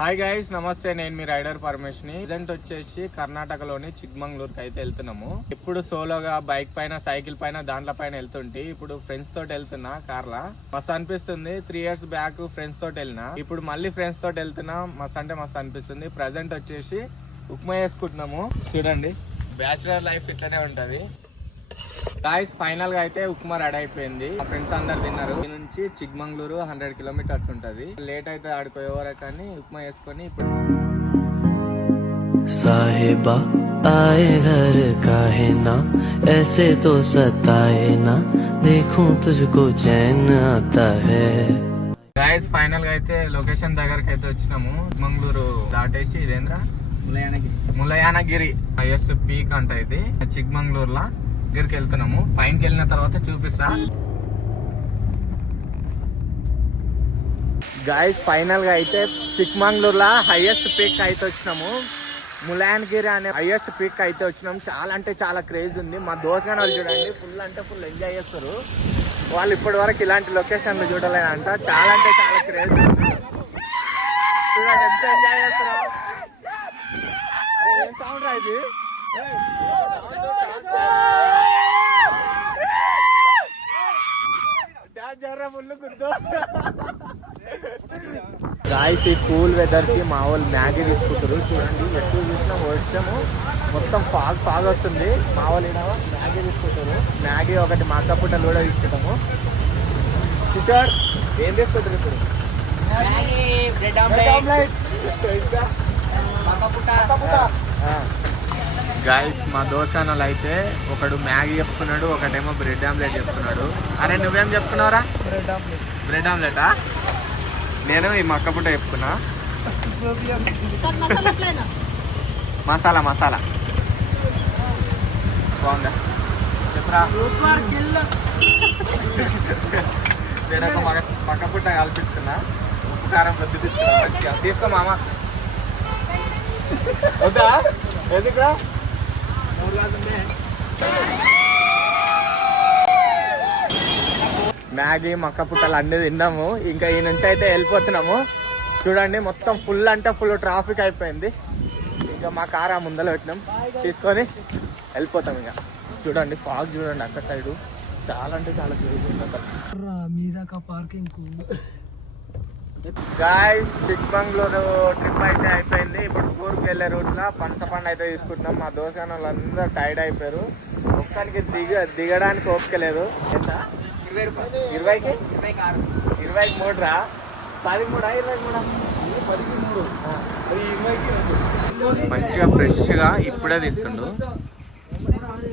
Hi guys, నమస్తే. నేను మీ rider పరమేష్ని. Present వచ్చేసి కర్ణాటకలోని చిక్మంగళూరుకి అయితే వెళ్తున్నాము. ఇప్పుడు సోలోగా బైక్ పైన, సైకిల్ పైన, దాంట్ల పైన వెళ్తుంటే ఇప్పుడు ఫ్రెండ్స్ తోటి వెళ్తున్నా కార్లా. మస్తు అనిపిస్తుంది. 3 years బ్యాక్ ఫ్రెండ్స్ తోటి వెళ్ళినా, ఇప్పుడు మళ్ళీ ఫ్రెండ్స్ తోటి వెళ్తున్నా. మస్తు అంటే మస్తు అనిపిస్తుంది. ప్రజెంట్ వచ్చేసి ఉప్మా వేసుకుంటున్నాము. చూడండి, బ్యాచులర్ లైఫ్ ఇట్లనే ఉంటది. గాయ్స్, ఫైనల్ గా అయితే ఉప్మా రెడీ అయిపోయింది. మా ఫ్రెండ్స్ అందరు తిన్నారు. ఈ నుంచి చిక్మంగళూరు 100 kilometers ఉంటది. లేట్ అయితే ఆడుకోయేవారే కానీ ఉప్మా వేసుకొని ఇప్పుడు साहिबा आए घर काहे ना ऐसे तो सताए ना देखूं तुझको चैन आता है. గాయ్స్, ఫైనల్ గా అయితే లొకేషన్ దగ్గరకి అయితే వచ్చినాము. చిక్మంగళూరు దాటేసి ఇదేంద్రా ములయానగిరి హైయెస్ట్ పీక్ అంట ఇది చిక్మంగళూరులో. దగ్గరికి వెళ్తున్నాము. పైనకి వెళ్ళిన తర్వాత చూపిస్తా. గాయస్, ఫైనల్ గా అయితే చిక్మంగళూరులో హైయెస్ట్ పీక్ అయితే వచ్చినాము. ములయానగిరి అనే హైయెస్ట్ పీక్ అయితే వచ్చినాము. చాలా అంటే చాలా క్రేజ్ ఉంది. మా దోస్తు వాళ్ళు చూడండి, ఫుల్ అంటే ఫుల్ ఎంజాయ్ చేస్తారు. వాళ్ళు ఇప్పటి వరకు ఇలాంటి లొకేషన్లు చూడలేదంట. చాలా అంటే చాలా క్రేజ్ ఉంది. చూడండి ఎంత ఎంజాయ్ చేస్తారు. అరే ఏం సౌండ్ రా ఇది? గాయస్, ఈ కూల్ వెదర్ కి మా వాళ్ళు మ్యాగీ తీసుకుంటారు. చూడండి, ఎక్కువ చూసినా వర్షము మొత్తం ఫాగ్ వస్తుంది. మా వాళ్ళు మ్యాగీ తీసుకుంటారు. మ్యాగీ ఒకటి మాకాపుట్టలు కూడా తీసుకుంటాము. కిషోర్ ఏం తీసుకుంటారు ఇప్పుడు? గాయస్, మా దోస్తానాలు అయితే ఒకడు మ్యాగీ చెప్తున్నాడు, ఒకటేమో బ్రెడ్ ఆమ్లెట్ చెప్తున్నాడు. అరే నువ్వేం చెప్తున్నావురా? బ్రెడ్ ఆమ్లెటా? నేను ఈ మక్కపుట్ట చెప్తున్నా. మసాలా బాగుందా చెప్పరా? నేను ఒక మక్కపుట్ట కల్పించుకున్నా. ఉప్పు కారం వద్దు తీసుకున్నా. మంచిగా తీసుకో మామ. వద్దా? ఎందుకురా? మ్యాగీ మక్క పుట్టలు అన్నీ తిన్నాము. ఇంకా ఈ నుంచి అయితే వెళ్ళిపోతున్నాము. చూడండి, మొత్తం ఫుల్ అంటే ఫుల్ ట్రాఫిక్ అయిపోయింది. ఇంకా మా కార్ ఆ ముందర పెట్టినాం, తీసుకొని వెళ్ళిపోతాం. ఇంకా చూడండి, ఫాగ్ చూడండి అక్కడ సైడు. చాలా అంటే చాలా పార్కింగ్. గాయ్స్, చిక్మంగళూరు ట్రిప్ అయితే అయిపోయింది. ఇప్పుడు కూర్కి వెళ్ళే రూట్లో పనసపండు అయితే తీసుకుంటున్నాం. మా దోస్తు వాళ్ళందరూ టైర్డ్ అయిపోయారు. ఒక్కరికి దిగడానికి ఓపికలేదు. ఎంత? 20కి 23 రా? 13 మంచిగా ఫ్రెష్గా ఇప్పుడే తీస్తుండు.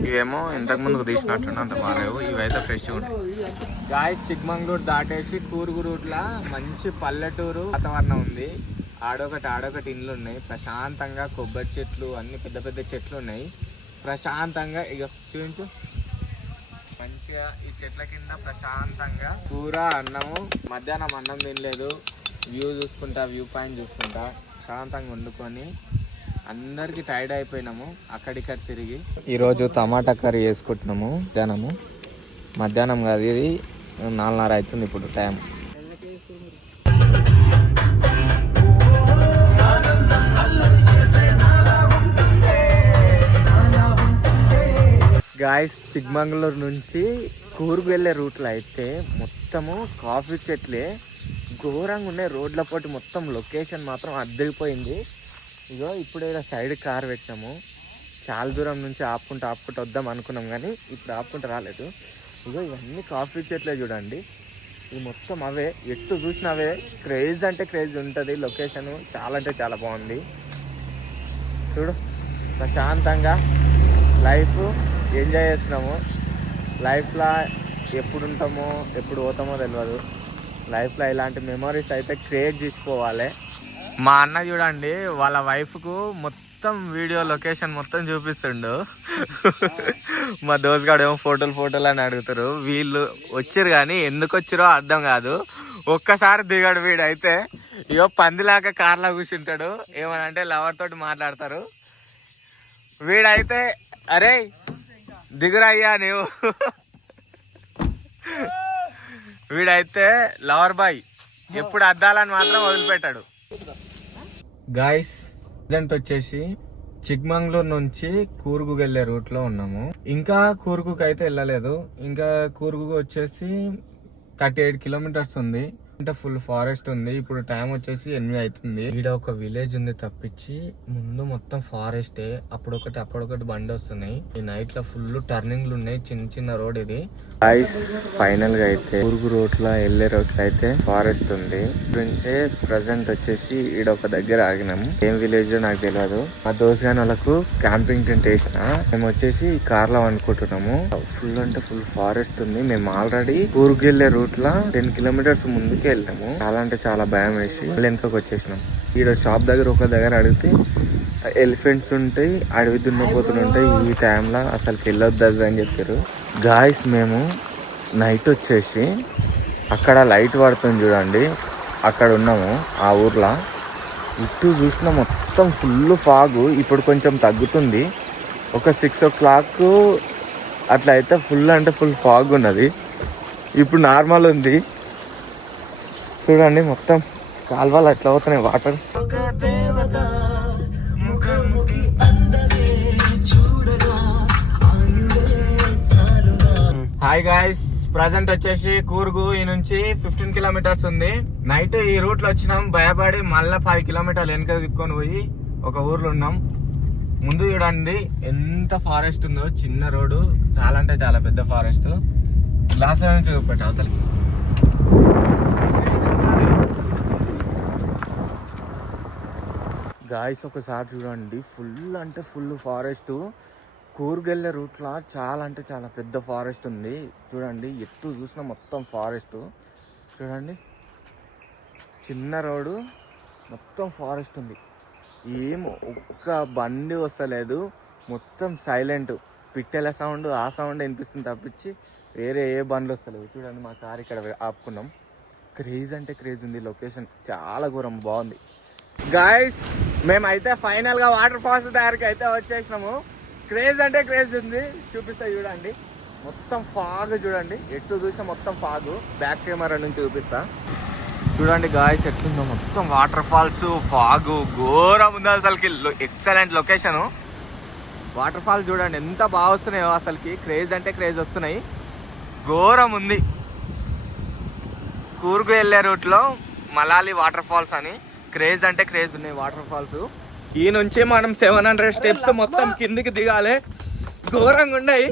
ఇవేమో ఇంతకు ముందుకు తీసినట్టుండే, అంత బాగాలేవు. ఇవైతే ఫ్రెష్గా ఉన్నాయి. గాయస్, చిక్మంగళూరు దాటేసి కూర్గు రూట్లో మంచి పల్లెటూరు వాతావరణం ఉంది. ఆడొకటి ఇండ్లు ఉన్నాయి. ప్రశాంతంగా కొబ్బరి చెట్లు, అన్ని పెద్ద పెద్ద చెట్లు ఉన్నాయి. ప్రశాంతంగా ఇక చూపించు. మంచిగా ఈ చెట్ల కింద ప్రశాంతంగా కూర, అన్నము. మధ్యాహ్నం అన్నం తినలేదు. వ్యూ చూసుకుంటా, వ్యూ పాయింట్ చూసుకుంటా ప్రశాంతంగా వండుకొని అందరికి టైర్డ్ అయిపోయినాము అక్కడిక్కడ తిరిగి. ఈరోజు టమాటా కర్రీ వేసుకుంటున్నాము. మధ్యాహ్నం కాదు, ఇది 4:30 అవుతుంది ఇప్పుడు టైం. గాయస్, చిక్మంగళూరు నుంచి కూర్గు వెళ్ళే రూట్లో అయితే మొత్తము కాఫీ చెట్లే ఘోరంగా ఉన్నాయి. రోడ్ల పోటీ మొత్తం లొకేషన్ మాత్రం అద్దరిపోయింది. ఇగో ఇప్పుడు ఇలా సైడ్ కార్ పెట్టినాము. చాలా దూరం నుంచి ఆపుకుంటూ వద్దాం అనుకున్నాం, కానీ ఇప్పుడు ఆపుకుంటూ రాలేదు. ఇగో ఇవన్నీ కాఫీ చెట్లే చూడండి. ఇవి మొత్తం అవే, ఎటు చూసినా అవే. క్రేజ్ అంటే క్రేజ్ ఉంటుంది. లొకేషను చాలా అంటే చాలా బాగుంది. చూడు, ప్రశాంతంగా లైఫ్ ఎంజాయ్ చేస్తున్నాము. లైఫ్లో ఎప్పుడు ఉంటామో ఎప్పుడు పోతామో తెలియదు. లైఫ్లో ఇలాంటి మెమరీస్ అయితే క్రియేట్ చేసుకోవాలి. మా అన్న చూడండి, వాళ్ళ వైఫ్కు మొత్తం వీడియో లొకేషన్ మొత్తం చూపిస్తుండు. మా దోస్తుగాడు ఏమో ఫోటోలు అని అడుగుతారు. వీళ్ళు వచ్చారు కానీ ఎందుకు వచ్చారో అర్థం కాదు. ఒక్కసారి దిగాడు వీడైతే. ఇగో పందిలాగా కార్లో కూర్చుంటాడు. ఏమనంటే లవర్ తోటి మాట్లాడతారు. వీడైతే అరే దిగురయ్యా నీవు. వీడైతే లవర్ బాయ్, ఎప్పుడు అద్దాలని మాత్రం వదిలిపెట్టాడు. గాయస్ ప్రజెంట్ వచ్చేసి చిక్మంగళూరు నుంచి కూర్గు వెళ్ళే రూట్ లో ఉన్నాము. ఇంకా కూర్గుకి అయితే వెళ్ళలేదు. ఇంకా కూర్గు వచ్చేసి 38 కిలోమీటర్స్ ఉంది. అంటే ఫుల్ ఫారెస్ట్ ఉంది. ఇప్పుడు టైం వచ్చేసి 8 అవుతుంది. ఈడ ఒక విలేజ్ ఉంది తప్పించి ముందు మొత్తం ఫారెస్టే. అప్పుడొకటి బండి వస్తున్నాయి. ఈ నైట్ లో ఫుల్ టర్నింగ్లు ఉన్నాయి. చిన్న చిన్న రోడ్ ఇది. ఫైనల్ గా అయితే కూర్గు రోడ్ లో వెళ్ళే రోడ్ లో అయితే ఫారెస్ట్ ఉంది. గురించే ప్రజెంట్ వచ్చేసి ఈడ ఒక దగ్గర ఆగినాము. ఏం విలేజ్ నాకు తెలియదు. మా దోస్త్ గాని వాళ్ళకు క్యాంపింగ్ టెంట్ వేసిన. మేము వచ్చేసి కార్ లో అనుకుంటున్నాము. ఫుల్ అంటే ఫుల్ ఫారెస్ట్ ఉంది. మేము ఆల్రెడీ కూర్గు వెళ్ళే రూట్ లో 10 కిలోమీటర్స్ ముందుకే వెళ్ళాము. చాలా అంటే చాలా భయం వేసి వెనకకి వచ్చేసినాం. ఈడ షాప్ దగ్గర ఒక దగ్గర అడిగితే ఎలిఫెంట్స్ ఉంటాయి, అడవి దున్నపోతులు ఉంటాయి, ఈ టైంలో అసలుకి వెళ్ళొద్దు అని చెప్పారు. గాయస్ మేము నైట్ వచ్చేసి అక్కడ లైట్ పడుతుంది చూడండి, అక్కడ ఉన్నాము ఆ ఊర్లో. ఇటు చూసిన మొత్తం ఫుల్ ఫాగు. ఇప్పుడు కొంచెం తగ్గుతుంది. ఒక 6 o'clock అట్లా అయితే ఫుల్ అంటే ఫుల్ ఫాగ్ ఉన్నది. ఇప్పుడు నార్మల్ ఉంది చూడండి. మొత్తం కాలువలు అట్లా అవుతున్నాయి వాటర్. హాయ్ గాయ్స్, ప్రజెంట్ వచ్చేసి కూర్గు ఈ నుంచి 15 కిలోమీటర్స్ ఉంది. నైట్ ఈ రూట్ లో వచ్చినాం. భయపడి మళ్ళా 5 కిలోమీటర్లు వెనక తిప్పుకొని పోయి ఒక ఊర్లో ఉన్నాం. ముందు చూడండి ఎంత ఫారెస్ట్ ఉందో. చిన్న రోడ్డు, చాలా అంటే చాలా పెద్ద ఫారెస్ట్. గ్లాస్ నుంచి చూపెట్ట అవతలకి. గాయస్ ఒకసారి చూడండి, ఫుల్ అంటే ఫుల్ ఫారెస్ట్. కూర్గు వెళ్ళే రూట్లో చాలా అంటే చాలా పెద్ద ఫారెస్ట్ ఉంది. చూడండి ఎటు చూసినా మొత్తం ఫారెస్ట్. చూడండి చిన్న రోడ్డు, మొత్తం ఫారెస్ట్ ఉంది. ఏం ఒక్క బండి వస్తలేదు. మొత్తం సైలెంట్. పిట్టెల సౌండ్ ఆ సౌండ్ వినిపిస్తుంది తప్పించి వేరే ఏ బండ్లు వస్తలేవు. చూడండి మా కార్ ఇక్కడ ఆపుకున్నాం. క్రేజ్ అంటే క్రేజ్ ఉంది. లొకేషన్ చాలా ఘోరం బాగుంది. గాయస్ మేమైతే ఫైనల్ గా వాటర్ ఫాల్స్ దగ్గరికి అయితే వచ్చేసినాము. క్రేజ్ అంటే క్రేజ్ ఉంది. చూపిస్తా చూడండి. మొత్తం ఫాగ్ చూడండి, ఎటు చూసినా మొత్తం ఫాగ్. బ్యాక్ కెమెరా నుంచి చూపిస్తా చూడండి. గాయస్ ఎట్లుందో మొత్తం వాటర్ ఫాల్స్, ఫాగ్ ఘోరం ఉంది అసలుకి. Excellent location. వాటర్ ఫాల్స్ చూడండి ఎంత బాగా వస్తున్నాయో అసలుకి. క్రేజ్ అంటే క్రేజ్ వస్తున్నాయి. ఘోరం ఉంది. కూర్గు వెళ్ళే రూట్లో మలాలి వాటర్ ఫాల్స్ అని క్రేజ్ అంటే క్రేజ్ ఉన్నాయి వాటర్ ఫాల్స్. ఈ నుంచి మనం 700 స్టెప్స్ మొత్తం కిందికి దిగాలి. ఘోరంగా ఉన్నాయి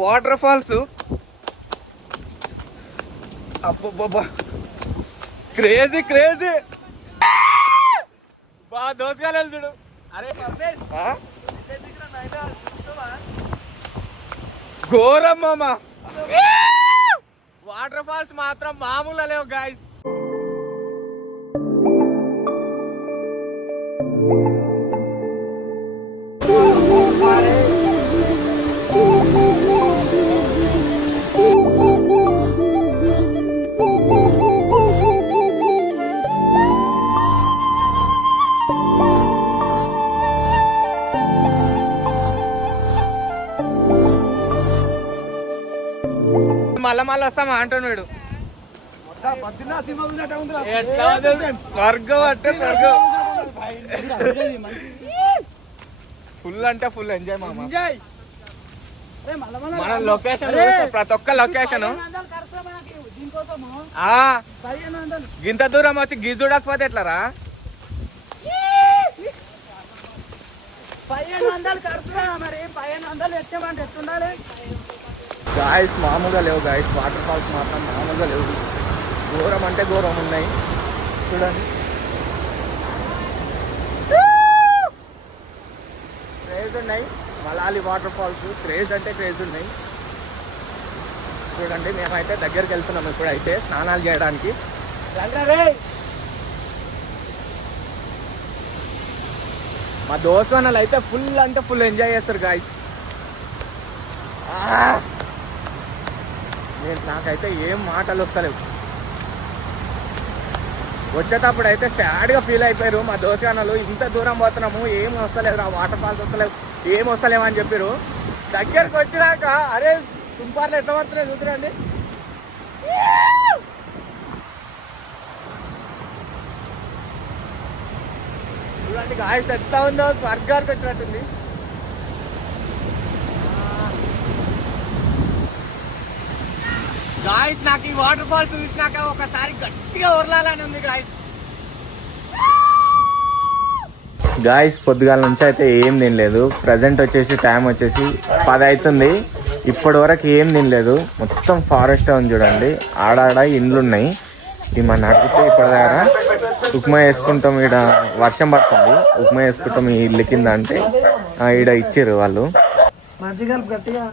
వాటర్ ఫాల్స్. అబ్బబ్బబ్బా క్రేజీ క్రేజీ. బా దోసకాయలు చూడు. అరే ఘోరం మామ. వాటర్ ఫాల్స్ మాత్రం మామూలు లేవు గాయస్. మళ్ళా వస్తామా అంటున్నాడు. స్వర్గం అంటే స్వర్గం. ఫుల్ అంటే ఫుల్ ఎంజాయ్ మామ. మన లొకేషన్ ప్రతి ఒక్క లొకేషన్ గింత దూరం వచ్చి గి చూడకపోతే ఎట్లారా. గాయస్ మామూలుగా లేవు గాయస్. వాటర్ ఫాల్స్ మాత్రం మామూలుగా లేవు. ఘోరం అంటే ఘోరం ఉన్నాయి చూడండి. క్రేజ్ ఉన్నాయి మలాలి వాటర్ ఫాల్స్. క్రేజ్ అంటే క్రేజ్ ఉన్నాయి చూడండి. మేమైతే దగ్గరికి వెళ్తున్నాం ఇప్పుడైతే స్నానాలు చేయడానికి. మా దోస్తు వాళ్ళు అయితే ఫుల్ అంటే ఫుల్ ఎంజాయ్ చేస్తారు గాయస్. నాకైతే ఏం మాటలు వస్తలేవు. వచ్చేటప్పుడు అయితే సాడ్గా ఫీల్ అయిపోయారు మా దోసగానలు. ఇంత దూరం పోతున్నాము ఏం వస్తలేవు, ఆ వాటర్ ఫాల్స్ వస్తలేవు, ఏం వస్తలేవు అని చెప్పారు. దగ్గరకు వచ్చినాక అరే తుంపార్లు ఎట్లా పడుతున్నాయి చూద్దురండి. చూడండి గాయస్ ఎట్లా ఉందో, స్వర్గానికి వచ్చినట్టుంది. గాయస్ నాకు ఈ వాటర్ ఫాల్స్ చూసినాక ఒకసారి గట్టిగా ఉరలాలని ఉంది గాయస్. గాయస్ పొద్దుగాల నుంచి అయితే ఏం తినలేదు. ప్రజెంట్ వచ్చేసి టైం వచ్చేసి 10 అవుతుంది. ఇప్పటి వరకు ఏం తినలేదు. మొత్తం ఫారెస్ట్ ఉంది చూడండి. ఆడాడ ఇండ్లు ఉన్నాయి. ఇవి మన అడిగితే ఇప్పటి దగ్గర ఉప్మా వేసుకుంటాం. ఈడ వర్షం పడుతుంది, ఉప్మా వేసుకుంటాం ఈ ఇల్లు కింద అంటే ఈడ ఇచ్చారు వాళ్ళు. గట్టిగా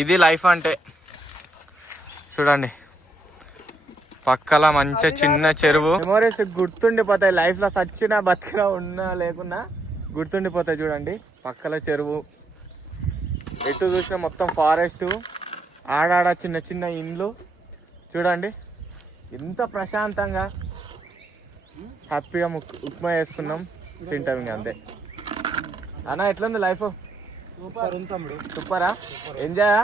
ఇది లైఫ్ అంటే చూడండి. పక్కల మంచి చిన్న చెరువు. మెమోరీస్ గుర్తుండిపోతాయి లైఫ్ లో. సచ్చినా బతికినా ఉన్నా లేకున్నా గుర్తుండిపోతాయి. చూడండి పక్కల చెరువు, ఎటు చూసినా మొత్తం ఫారెస్ట్, ఆడాడ చిన్న చిన్న ఇండ్లు. చూడండి ఎంత ప్రశాంతంగా హ్యాపీగా ఉప్మా వేసుకున్నాం, తింటాం ఇంకా అంతే. అన్న ఎట్లుంది లైఫ్? సూపర్. సూపరా? ఎంజాయా?